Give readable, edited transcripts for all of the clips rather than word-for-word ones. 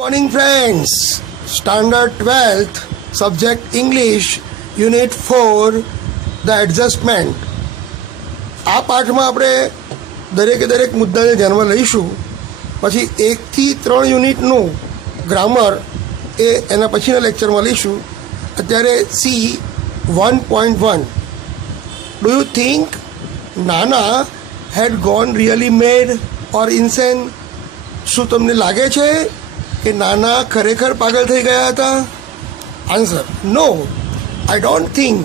Morning friends, Standard 12th, Subject English, Unit 4, The Adjustment. આ પાઠમાં આપણે દરેક મુદ્દાને ધ્યાનમાં લઈશું. પછી 1 થી 3 યુનિટનું ગ્રામર એ એના પછીના લેક્ચરમાં લઈશું. અત્યારે C 1.1. Do you think Nana had gone really મેડ ઓર ઇન્સેન? શું તમને લાગે છે કે નાના ખરેખર પાગલ થઈ ગયા હતા? Answer: no, I don't think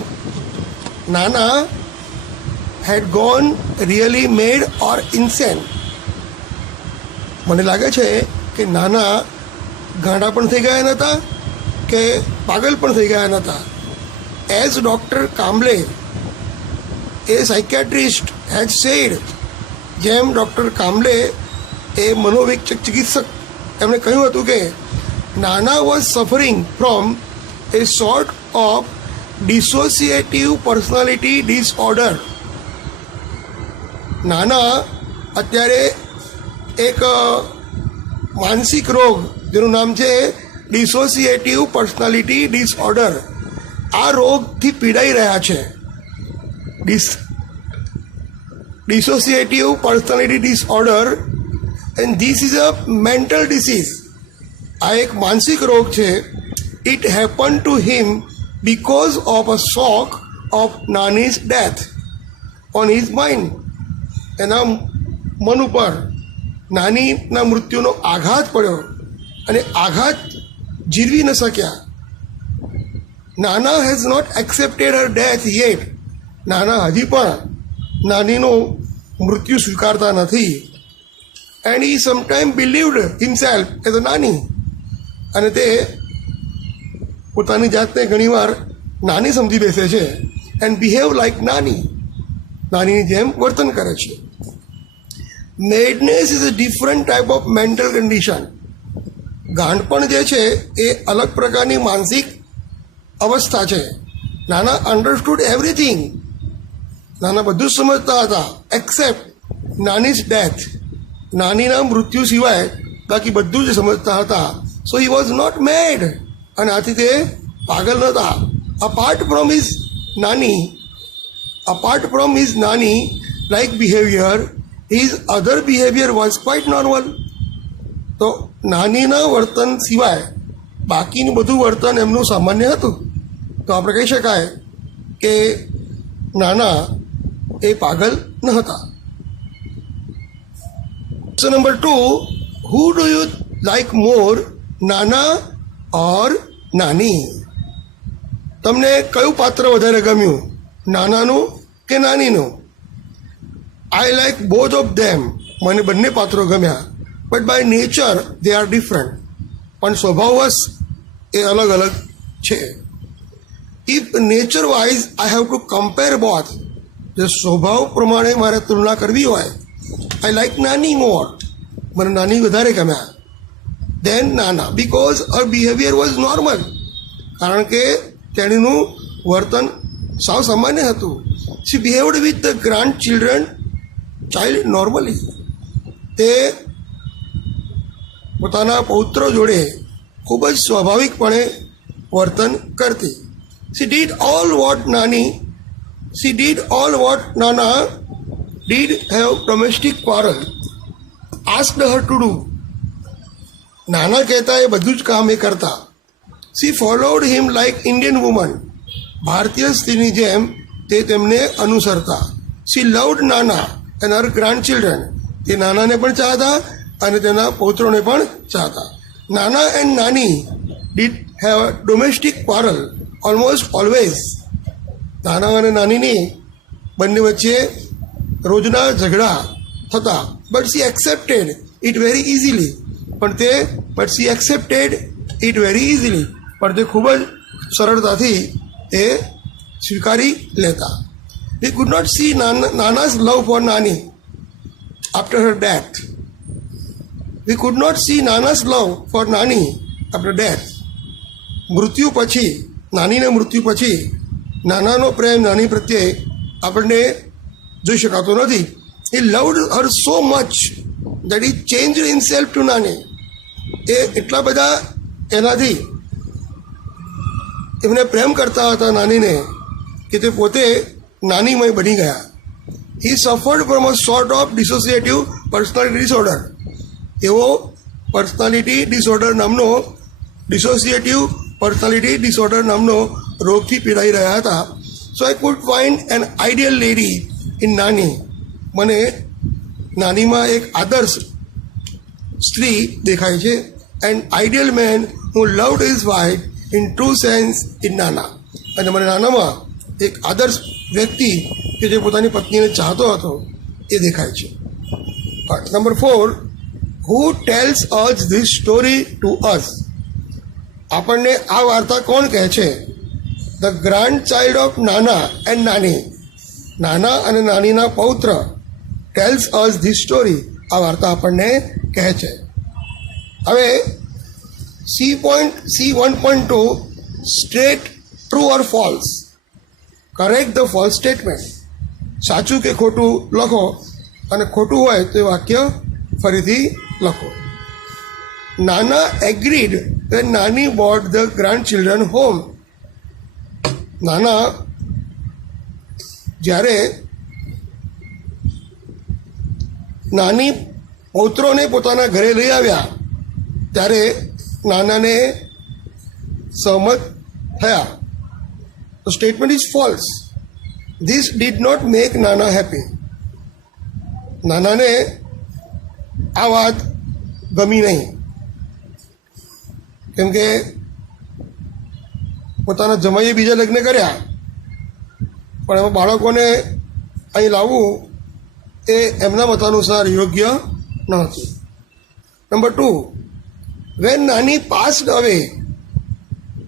Nana had gone really મેડ ઓર ઇન્સેન. મને લાગે છે કે નાના ગાંડા પણ થઈ ગયા નહોતા કે પાગલ પણ થઈ ગયા નહોતા. એઝ ડૉક્ટર કામ્બલે, એ સાયકેટ્રિસ્ટ, હેડ સેડ, જેમ ડૉક્ટર કામ્બલે એ મનોચિકિત્સક એમણે કહ્યું હતું કે Nana was suffering from A sort of dissociative personality disorder. નાના અત્યારે એક માનસિક રોગ જેનું નામ છે ડિસોસિએટિવ પર્સનાલિટી ડિસઓર્ડર, આ રોગથી પીડાઈ રહ્યા છે. Dissociative personality disorder, and this is a mental disease. આ એક માનસિક રોગ છે. It happened to him because of a shock of Nani's death on his mind. એના મન ઉપર નાનીના મૃત્યુનો આઘાત પડ્યો અને આઘાત જીરવી ન શક્યા. Nana has not accepted her death yet. નાના હજી પણ નાનીનું મૃત્યુ સ્વીકારતા નથી. And he sometime believed himself as a Nani, અને તે પોતાની જાતને ઘણીવાર નાની સમજી બેસે છે. એન્ડ બિહેવ લાઈક નાની, નાનીની જેમ વર્તન કરે છે. Madness is a different type of mental condition. ગાંડપણ જે છે એ અલગ પ્રકારની માનસિક અવસ્થા છે. નાના અન્ડરસ્ટુડ એવરીથિંગ. નાના બધું જ સમજતા હતા એક્સેપ્ટ નાનીઝ ડેથ. નાનીના મૃત્યુ સિવાય બાકી બધું જ સમજતા હતા. સો હી વોઝ નોટ મેડ, અને આથી તે પાગલ નહોતા. અપાર્ટ ફ્રોમ હિઝ નાની like behaviour, his other behaviour was quite normal. તો નાનીના વર્તન સિવાય બાકીનું બધું વર્તન એમનું સામાન્ય હતું. તો આપણે કહી શકાય કે નાના એ પાગલ ન હતા. So number 2, who do you like more, Nana or Nani? તમને કયું પાત્ર વધારે ગમ્યું, નાનાનું કે નાનીનું? I like both of them. મને બંને પાત્રો ગમ્યા. But by nature they are different. પણ સ્વભાવવશ એ અલગ અલગ છે. If nature wise I have to compare both, જો સ્વભાવ પ્રમાણે મારે તુલના કરવી હોય, I like Nani more. મને નાની વધારે ગમ્યા. Then નાના, because her behavior was normal. કારણ કે તેણીનું વર્તન સાવ સામાન્ય હતું. She behaved with the child normally. તે પોતાના પૌત્ર જોડે ખૂબ જ સ્વાભાવિકપણે વર્તન કરતી. She did all what Nana did have domestic quarrel asked her to do. નાના કહેતા એ બધું જ કામ એ કરતા. She followed him like Indian woman. ભારતીય સ્ત્રીની જેમ તે તેમને અનુસરતા. She loved Nana and her grandchildren. તે નાનાને પણ ચાહતા અને તેના પૌત્રોને પણ ચાહતા. નાના એન્ડ નાની did have a domestic quarrel almost always. નાના અને નાનીની બંને વચ્ચે રોજના ઝઘડા થતા. But she accepted it very easily. પણ તે ખૂબ જ સરળતાથી એ સ્વીકારી લેતા. We could not see Nana's love for Nani after her death. મૃત્યુ પછી, નાનીના મૃત્યુ પછી નાનાનો પ્રેમ નાની પ્રત્યે આપણને જોઈ શકાતો નથી. He loved her so much that he changed himself to Nani. એ એટલા બધા એનાથી એમને પ્રેમ કરતા હતા નાનીને કે તે પોતે નાનીમય બની ગયા. He suffered from a sort of dissociative personality disorder. એવો પર્સનાલિટી ડિસઓર્ડર નામનો ડિસોસિએટિવ પર્સનાલિટી ડિસઓર્ડર નામનો રોગથી પીડાઈ રહ્યા હતા. So I could find an ideal lady in Nani. મને નાનીમાં એક આદર્શ સ્ત્રી દેખાય છે. And ideal man who loved is wife in true sense in Nana. અને મને નાનામાં એક આદર્શ વ્યક્તિ કે જે પોતાની પત્નીને ચાહતો હતો એ દેખાય છે. Number 4, who tells us this story to us. આપણને આ વાર્તા કોણ કહે છે? The grandchild of Nana and Nani. નાના અને નાનીના પૌત્ર ટેલ્સ અસ ધીસ સ્ટોરી. આ વાર્તા આપણને કહે છે. હવે C1.2 state true or false. Correct the false statement. સાચું કે ખોટું લખો, અને ખોટું હોય તો એ વાક્ય ફરીથી લખો. નાના એગ્રીડ when નાની brought the grandchildren home. નાના જ્યારે નાની પૌત્રોને પોતાના ઘરે લઈ આવ્યા ત્યારે નાનાને સહમત થયા. The statement is false. This did not make Nana happy. નાનાને આ વાત ગમી નહીં, કેમ કે પોતાના જમાઈએ બીજા લગ્ન કર્યા, પણ એમાં બાળકોને અહીં લાવવું એ એમના મતાનુસાર યોગ્ય ન હતું. નંબર 2, વેન નાની પાસ્ડ અવે.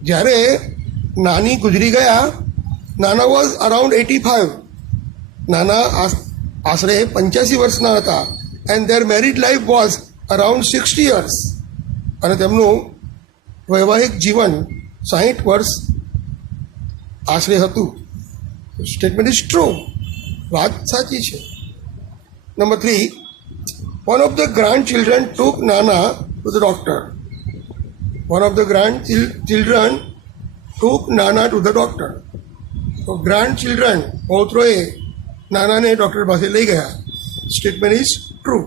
જ્યારે નાની ગુજરી ગયા, નાના વોઝ અરાઉન્ડ 85. નાના આશરે 85 વર્ષના હતા. And their married life was around 60 years. અને તેમનું વૈવાહિક જીવન 60 વર્ષ આશરે હતું. Statement is true. વાત સાચી છે. Number 3, one of the grandchildren took Nana to the doctor. One of the grandchildren took Nana to the doctor. તો ગ્રાન્ડ ચિલ્ડ્રન પૌત્રોએ નાનાને ડૉક્ટર પાસે લઈ ગયા. Statement is true.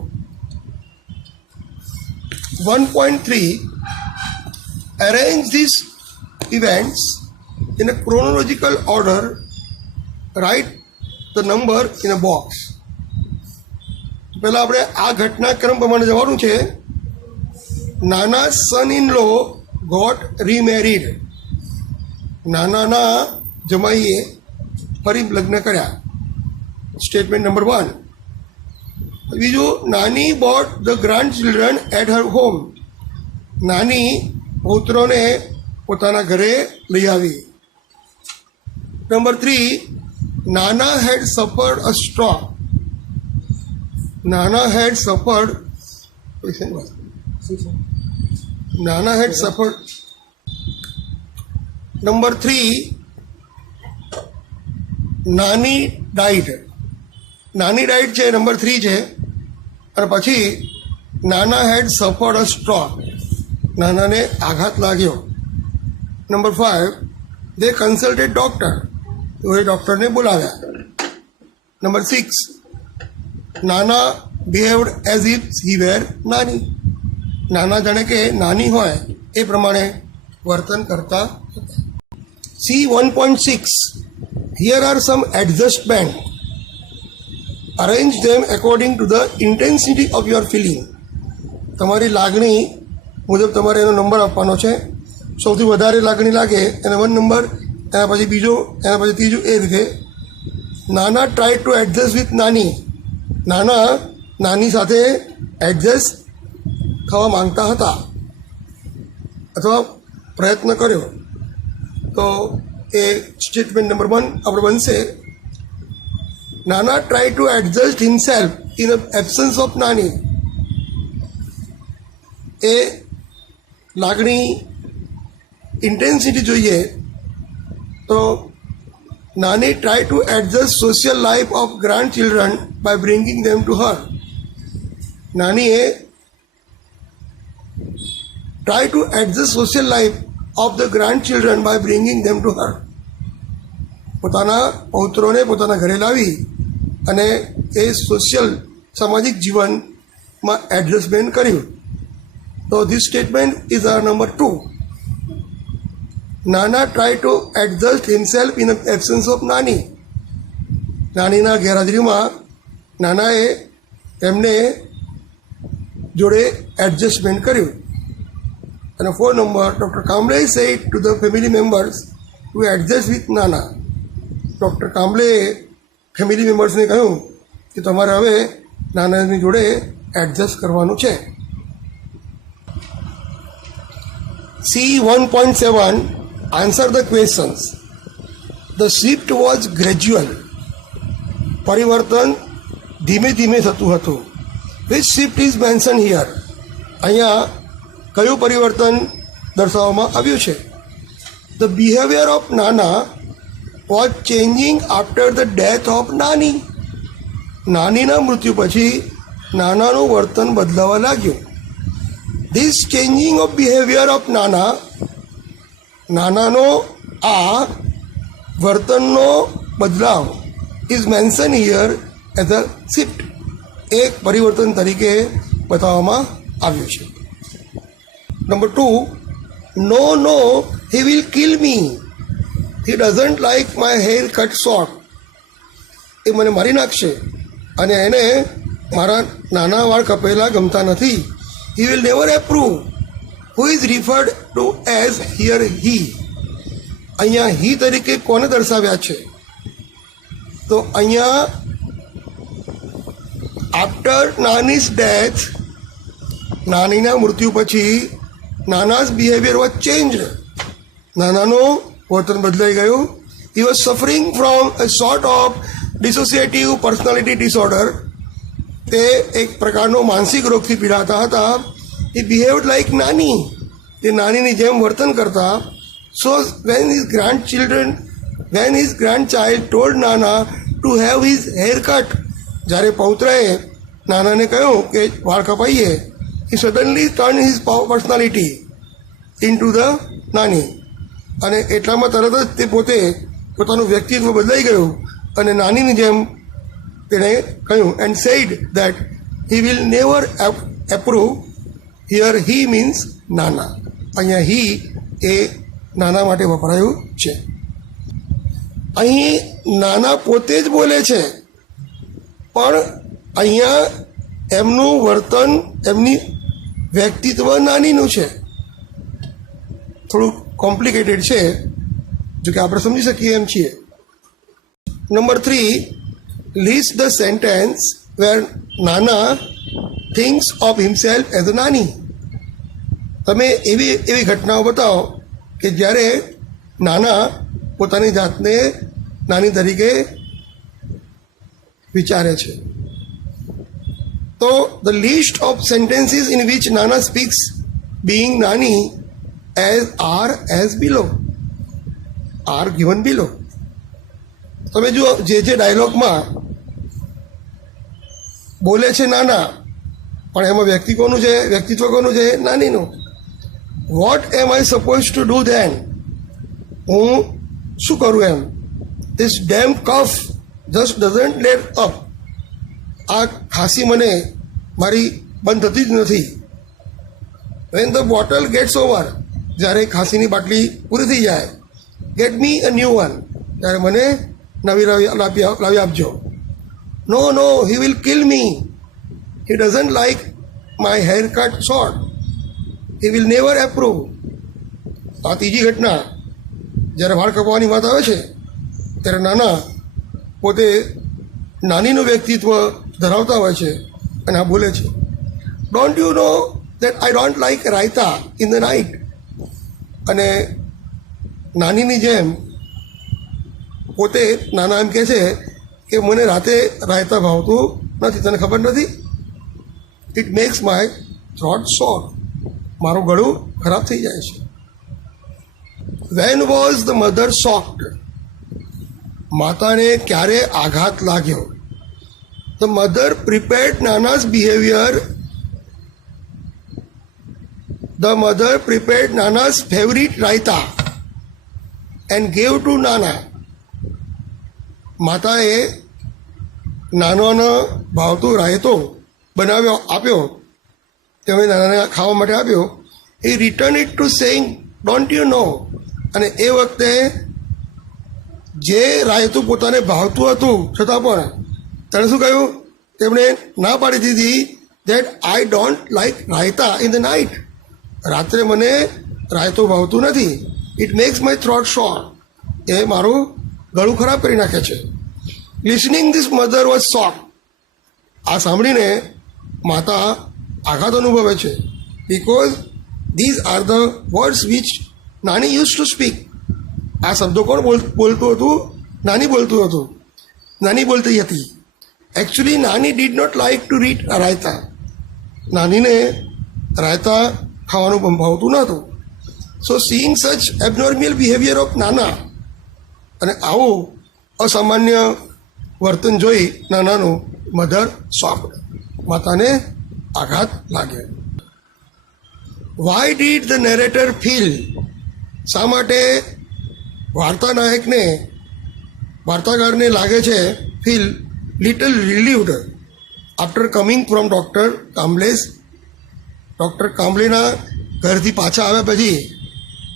1.3, arrange these events in a chronological order. Write the number in a box. પહેલાં આપણે આ ઘટનાક્રમ પ્રમાણે જવાનું છે. નાના સન ઇન લો ગોટ રીમેરીડ. નાનાના જમાઈએ ફરી લગ્ન કર્યા. Statement number 1. બીજું, Nani bought the grandchildren at her home. નાની પૌત્રોને પોતાના ઘરે લઈ આવી. નંબર 3, નાના હેડ સફર્ડ અ સ્ટ્રોક. નાના હેડ સફર્ડ નંબર 3, નાની ડાઈડ. નાની ડાઈડ છે નંબર 3 છે. અને પછી નાના હેડ સફર્ડ અ સ્ટ્રોક. નાનાને આઘાત લાગ્યો. નંબર 5, દે કન્સલ્ટેડ ડૉક્ટર. તો એ ડૉક્ટરને બોલાવ્યા. નંબર 6, નાના બિહેવડ એઝ ઇફ હી વેર નાની. નાના જાણે કે નાની હોય એ પ્રમાણે વર્તન કરતા હતા. C1.6, here are some adjustment. Arrange them according to the intensity of your feeling. તમારી લાગણી મુજબ તમારે એનો નંબર આપવાનો છે. સૌથી વધારે લાગણી લાગે એને 1 નંબર, એના પછી બીજો, એના પછી ત્રીજું, એ રીતે. નાના ટ્રાય ટુ એડજસ્ટ વિથ નાની. નાના નાની સાથે એડજસ્ટ થવા માંગતા હતા અથવા પ્રયત્ન કર્યો. તો એ સ્ટેટમેન્ટ નંબર 1 આપણે બનશે. Nana try to adjust himself in absence of Nani. એ લાગણી ઇન્ટેન્સિટી જોઈએ તો Nani try to adjust social life of grandchildren by bringing them to her. નાનીએ try to adjust social life of the grandchildren by bringing them to her. પોતાના પૌત્રોને પોતાના ઘરે લાવી અને એ સોશિયલ સામાજિક જીવનમાં એડજસ્ટમેન્ટ કર્યું. તો this statement is our number 2. Nana try to adjust himself in absence of Nani. નાનીના ગેરહાજરીમાં નાનાએ એમને જોડે એડજસ્ટમેન્ટ કર્યું. અને 4 number, doctor Kamble said to the family members to adjust with Nana. Doctor કાંબલેએ ફેમિલી મેમ્બર્સને કહ્યું કે તમારે હવે નાનાની જોડે એડજસ્ટ કરવાનું છે. C1.7 answer the questions. The shift was gradual. પરિવર્તન ધીમે ધીમે થતું હતું. Which shift is mention here. અહીંયા કયું પરિવર્તન દર્શાવવામાં આવ્યું છે? The behaviour of Nana was changing after the death of Nani. નાનીના મૃત્યુ પછી નાનાનું વર્તન બદલાવા લાગ્યું. This changing of behaviour of Nana, નાનાનો આ વર્તનનો બદલાવ is mention here as a shift, એક પરિવર્તન તરીકે બતાવવામાં આવ્યું છે. Number 2, no no he will kill me. He doesn't like my hair cut short. એ મને મારી નાખશે અને એને મારા નાના વાળ કપેલા ગમતા નથી. He will never approve. Who is referred to as here he. અહીંયા હી તરીકે કોને દર્શાવ્યા છે? તો અહીંયા આફ્ટર નાનીઝ ડેથ, નાનીના મૃત્યુ પછી નાનાઝ બિહેવિયર વોઝ ચેન્જડ. નાનાનું વર્તન બદલાઈ ગયું. He was suffering from a sort of dissociative personality disorder. તે એક પ્રકારનો માનસિક રોગથી પીડાતા હતા. હી બિહેવ્ડ લાઇક નાની. તે નાનીની જેમ વર્તન કરતા. સો વેન હિઝ ગ્રાન્ડચાઇલ્ડ ટોલ્ડ નાના to have his hair cut, જ્યારે પૌત્રએ નાનાને કહ્યું કે વાળ કપાઈએ, he suddenly turned his personality into the નાની. અને એટલામાં તરત જ તે પોતે પોતાનું વ્યક્તિત્વ બદલાઈ ગયું અને નાનીની જેમ તેણે કહ્યું and said that he will never approve. Here he means નાના. અહીંયા હી એ નાના માટે વપરાયું છે. અહીં નાના પોતે જ બોલે છે, પણ અહીંયા એમનું વર્તન, એમની વ્યક્તિત્વ નાનીનું છે. થોડું કોમ્પ્લિકેટેડ છે, જો કે આપણે સમજી શકીએ એમ છીએ. નંબર 3, લિસ્ટ ધ સેન્ટેન્સ વેર નાના thinks of himself as a નાની. તમે એવી ઘટનાઓ બતાવો કે જ્યારે નાના પોતાની જાતને નાની તરીકે વિચારે છે. તો the list of sentences in which નાના સ્પીક્સ બીઇંગ નાની as are as below. R given below. તમે જુઓ, જે ડાયલોગમાં બોલે છે નાના, પણ એમાં વ્યક્તિત્વ કોનું છે? નાનીનું. What am I suppose to do then. હું શું કરું એમ? This damn cough just doesn't let up. આ ખાંસી મને મારી બંધ થતી જ નથી. When the bottle gets over, જ્યારે ખાંસીની બાટલી પૂરી થઈ જાય, get me a new one, ત્યારે મને નવી લાવી આપજો. No no he will kill me. He doesn't like my hair cut short. He will never approve. આ ત્રીજી ઘટના, જ્યારે વાળ કપાવવાની વાત આવે છે ત્યારે નાના પોતે નાનીનું વ્યક્તિત્વ ધરાવતા હોય છે અને આ બોલે છે, don't you no that I don't like raita in the night. અને નાનીની જેમ પોતે નાના એમ કહે છે કે મને રાતે રાયતા ભાવતું નથી, તને ખબર નથી? ઇટ મેક્સ માય થ્રોટ સોર. મારું ગળું ખરાબ થઈ જાય છે. When was the mother shocked. માતાને ક્યારે આઘાત લાગ્યો? The mother prepared Nana's behaviour the mother prepared Nana's favourite raita and gave to Nana. માતાએ નાનોનો ભાવતો રાયતો બનાવ્યો, આપ્યો, તમે નાનાને ખાવા માટે આપ્યો. એ return it to saying don't you know. અને એ વખતે જે રાયતું પોતાને ભાવતું હતું છતાં પણ તેણે શું કહ્યું, તેમણે ના પાડી દીધી that I don't like raita in the night. રાત્રે મને રાયતું ભાવતું નથી. ઇટ મેક્સ માય થ્રોટ શોર. એ મારું ગળું ખરાબ કરી નાખે છે. લિસનિંગ ધીસ મધર વોઝ શોક. આ સાંભળીને માતા આઘાત અનુભવે છે. Because these are the words which નાની યુઝ ટુ સ્પીક. આ શબ્દો કોણ બોલતું હતું? નાની બોલતું હતું, નાની બોલતી હતી. Actually Nani did not like to read raita. નાનીને રાયતા ખાવાનું ભાવતું નહોતું. So seeing such abnormal behaviour of Nana, અને આવું અસામાન્ય વર્તન જોઈ નાનાનું મધર શોક્ડ. માતાને આઘાત લાગ્યો. Why did the narrator feel? શા માટે વાર્તાનાયકને, વાર્તાકારને લાગે છે feel little relieved after coming from doctor Kamble's. Doctor કામ્બલેના ઘરથી પાછા આવ્યા પછી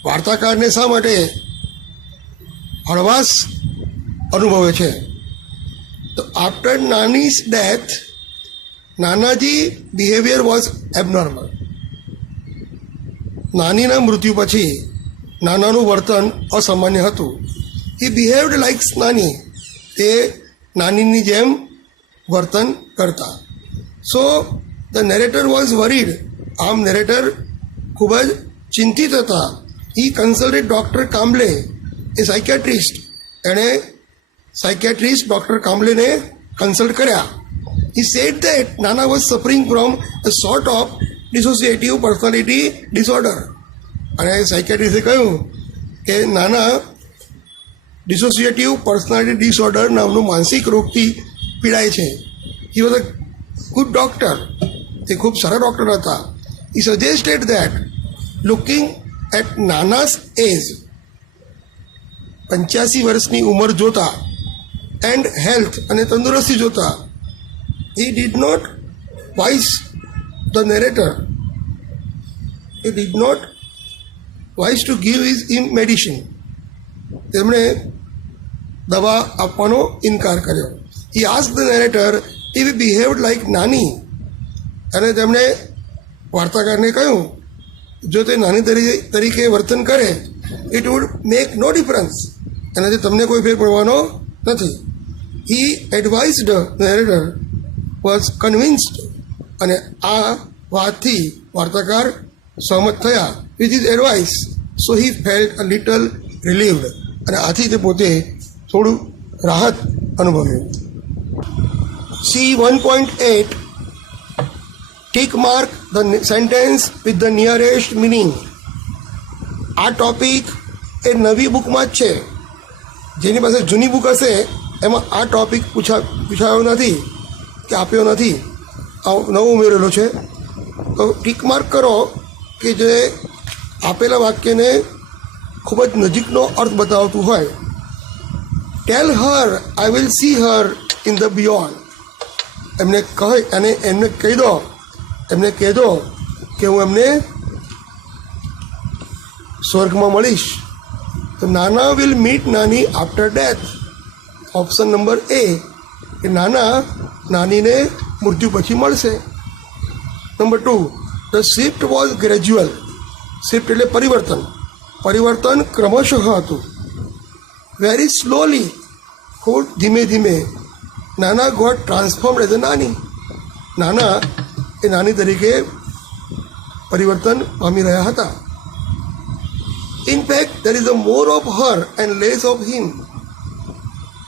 વાર્તાકારને શા માટે હળવાશ અનુભવે છે? તો after Nani's death Nanaji behaviour was abnormal. નાનીના મૃત્યુ પછી નાનાનું વર્તન અસામાન્ય હતું. હી બિહેવડ લાઇક્સ નાની. તે નાનીની જેમ વર્તન કરતા. સો ધ નેરેટર વોઝ વરીડ. આમ નેરેટર ખૂબ જ ચિંતિત હતા. હી કન્સલ્ટેડ ડૉક્ટર કામ્બલે, એ સાયકેટ્રિસ્ટ. એણે સાયકેટ્રિસ્ટ ડૉક્ટર કામ્બલેને કન્સલ્ટ કર્યા. હી સેડ દેટ નાના was suffering from a sort of dissociative personality disorder. અને સાયકેટ્રિસ્ટે કહ્યું કે નાના ડિસોસિએટિવ પર્સનાલિટી ડિસઓર્ડર નામનું માનસિક રોગથી પીડાય છે. He was a good doctor. તે ખૂબ સારા ડૉક્ટર હતા. He suggested that looking at Nana's age, 85 વર્ષની ઉંમર જોતા, એન્ડ હેલ્થ અને તંદુરસ્તી જોતા, he did not wish the narrator, he did not wish to give him medicine. તેમણે દવા આપવાનો ઇનકાર કર્યો. He ask the narrator if he behaved like Nani. અને તેમણે વાર્તાકારને કહ્યું, જો તે નાની તરીકે વર્તન કરે, it would make no difference. એનાથી તમને કોઈ ફેર પડવાનો નથી. He advised narrator was convinced. અને આ વાતથી વાર્તાકાર સહમત થયા with his advice. So he felt a little relieved. અને આથી તે પોતે થોડું રાહત અનુભવ્યું. C 1.8 tick mark the sentence with the nearest meaning. આ ટોપિક એ નવી બુકમાં જ છે. જેની પાસે જૂની બુક હશે એમાં આ ટોપિક પૂછાયો નથી કે આપ્યો નથી, નવો ઉમેરેલો છે. તો ટિક માર્ક કરો કે જે આપેલા વાક્યને ખૂબ જ નજીકનો અર્થ બતાવતું હોય. Tell her I will see her in the beyond. એમને કહે અને એમને કહી દો, એમને કહેજો કે હું એમને સ્વર્ગમાં મળીશ. તો Nana will meet Nani after death. Option number A કે નાના નાનીને મૃત્યુ પછી મળશે. Number 2, the shift was gradual. Shift એટલે પરિવર્તન. પરિવર્તન ક્રમશઃ હતું. વેરી સ્લોલી, ખૂબ ધીમે ધીમે. નાના ગોટ ટ્રાન્સફોર્મડ એઝ અ નાની. નાના એ નાની તરીકે પરિવર્તન પામી રહ્યા હતા. In fact there is a more of her and less of him.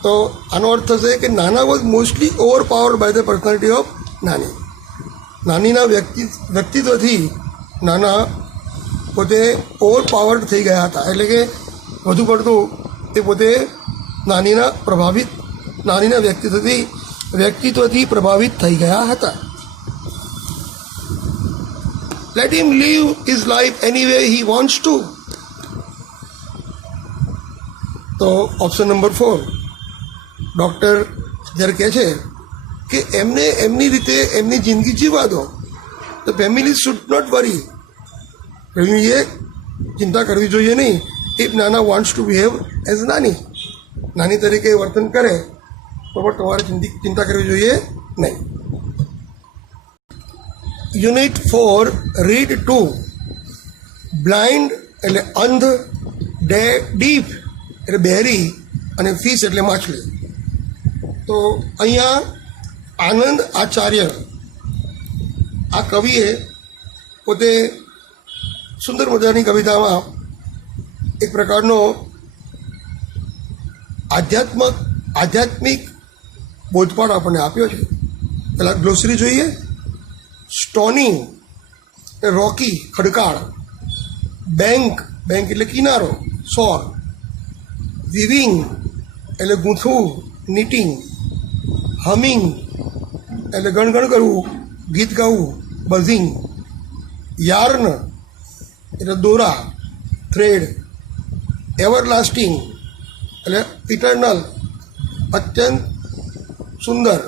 તો આનો અર્થ થશે કે Nana was mostly overpowered by the personality of Nani. નાનીના વ્યક્તિત્વથી નાના પોતે ઓવર પાવર્ડ થઈ ગયા હતા. એટલે કે વધુ પડતું તે પોતે નાનીના વ્યક્તિત્વથી પ્રભાવિત થઈ ગયા હતા. Let him live his life any way he wants to. તો ઓપ્શન નંબર 4, ડૉક્ટર જ્યારે કહે છે કે એમને એમની રીતે એમની જિંદગી જીવવા દો, તો ફેમિલી શુડ નોટ વરી, ફેમિલીએ ચિંતા કરવી જોઈએ નહીં. ઇફ નાના વોન્ટ્સ ટુ બિહેવ એઝ નાની તરીકે વર્તન કરે તો પણ તમારે ચિંતા કરવી જોઈએ નહીં. Unit 4, read 2. બ્લાઇન્ડ એટલે અંધ, ડીપ એટલે બહેરી, અને ફિશ એટલે માછલી. તો અહીંયા આનંદ આચાર્ય આ કવિએ પોતે સુંદર મજાની કવિતામાં એક પ્રકારનો આધ્યાત્મિક બોધપાઠ આપણને આપ્યો છે. પહેલાં ગ્લોસરી જોઈએ. સ્ટોની રોકી ખડકાળ, બેંક એટલે કિનારો સોર, વિવિંગ એટલે ગૂંથવું નીટિંગ, હમિંગ એટલે ગણગણ કરવું ગીત ગાવું બઝિંગ, યાર્ન એટલે દોરા થ્રેડ, એવરલાસ્ટિંગ એટલે ઇટરનલ અત્યંત સુંદર,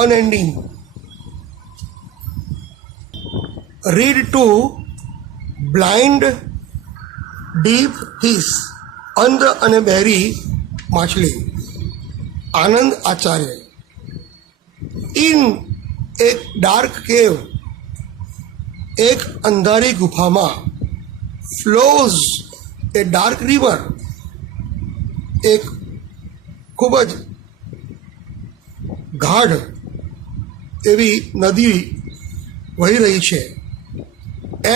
અનએન્ડિંગ. રીડ 2, બ્લાઇન્ડ, ડીપ ફિશ, અંધ અને બહેરી માછલી. આનંદ આચાર્ય. ઇન એક ડાર્ક કેવ, એક અંધારી ગુફામાં, ફ્લોઝ એ ડાર્ક રિવર, એક ખૂબ જ ગાઢ એવી નદી વહી રહી છે.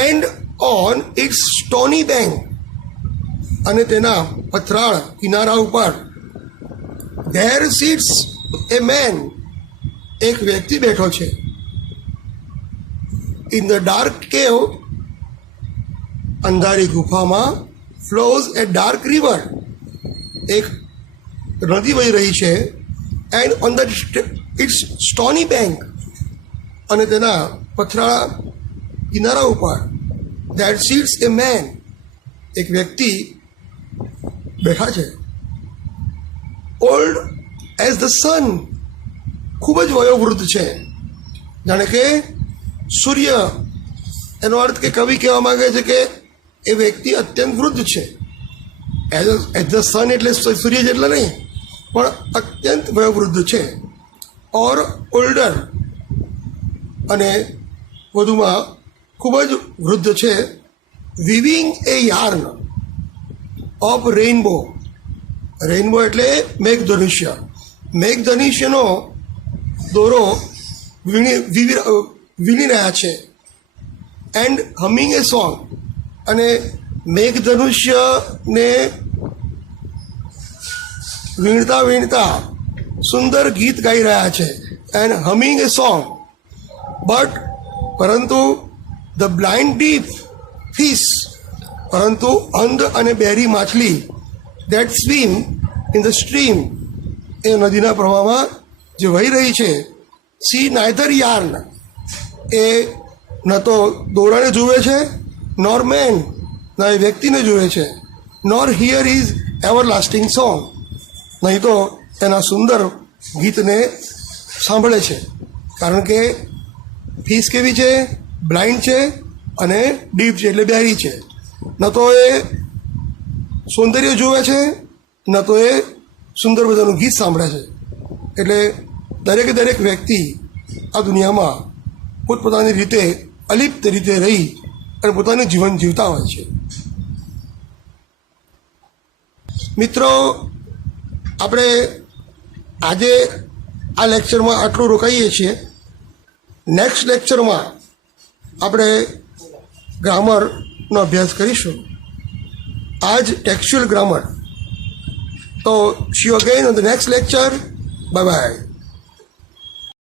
And on it's stony bank, અને તેના પથરાળ કિનારા ઉપર, ધેર સિટ્સ એ મેન, એક વ્યક્તિ બેઠો છે. ઇન ધ ડાર્ક કેવ, અંધારી ગુફામાં, ફ્લોઝ એ ડાર્ક રિવર, એક નદી વહી રહી છે. And on the its stony bank, અને તેના પથરાળા કિનારા ઉપર, ધેટ સિટ્સ એ મેન, એક વ્યક્તિ બેઠા છે. ઓલ્ડ એઝ ધ સન, ખૂબ જ વયોવૃદ્ધ છે, જાણે કે સૂર્ય. એનો અર્થ કે કવિ કહેવા માંગે છે કે એ વ્યક્તિ અત્યંત વૃદ્ધ છે. એઝ ધ સન એટલે સૂર્ય જેટલા નહીં, પણ અત્યંત વયોવૃદ્ધ છે. ઓર ઓલ્ડર, અને વધુમાં ખૂબ જ વૃદ્ધ છે. Weaving A yarn of rainbow, rainbow એટલે મેઘધનુષ્ય, મેઘધનુષ્યનો દોરો વીણી રહ્યા છે. એન્ડ હમિંગ એ સોંગ, અને મેઘધનુષ્યને વીણતા સુંદર ગીત ગાઈ રહ્યા છે. And humming a song. But પરંતુ ધ બ્લાઇન્ડ ડીપ ફિશ, પરંતુ અંધ અને બહેરી માછલી, that swim in the stream, એ નદીના પ્રવાહમાં જે વહી રહી છે, સી નાઇધર યાર્ન, એ ન તો દોરાને જુએ છે, નોર મેન, ન એ વ્યક્તિને જુએ છે, નોર હિયર ઇઝ એવરલાસ્ટિંગ સોંગ, નહીં તો એના સુંદર ગીતને સાંભળે છે. કારણ કે ફિશ કેવી છે? બ્લાઇન્ડ છે અને ડીપ છે એટલે બહેરી છે. ન તો એ સૌંદર્ય જુએ છે, ન તો એ સુંદર બધાનું ગીત સાંભળે છે. એટલે દરેક વ્યક્તિ આ દુનિયામાં પોતપોતાની રીતે અલિપ્ત રીતે રહી અને પોતાનું જીવન જીવતા હોય છે. મિત્રો, આપણે આજે આ લેક્ચરમાં આટલું રોકાઈએ છીએ. નેક્સ્ટ લેક્ચરમાં આપણે ગ્રામરનો અભ્યાસ કરીશું. આજ ટેક્સ્ચ્યુઅલ ગ્રામર. તો C you again on the next lecture. Bye bye.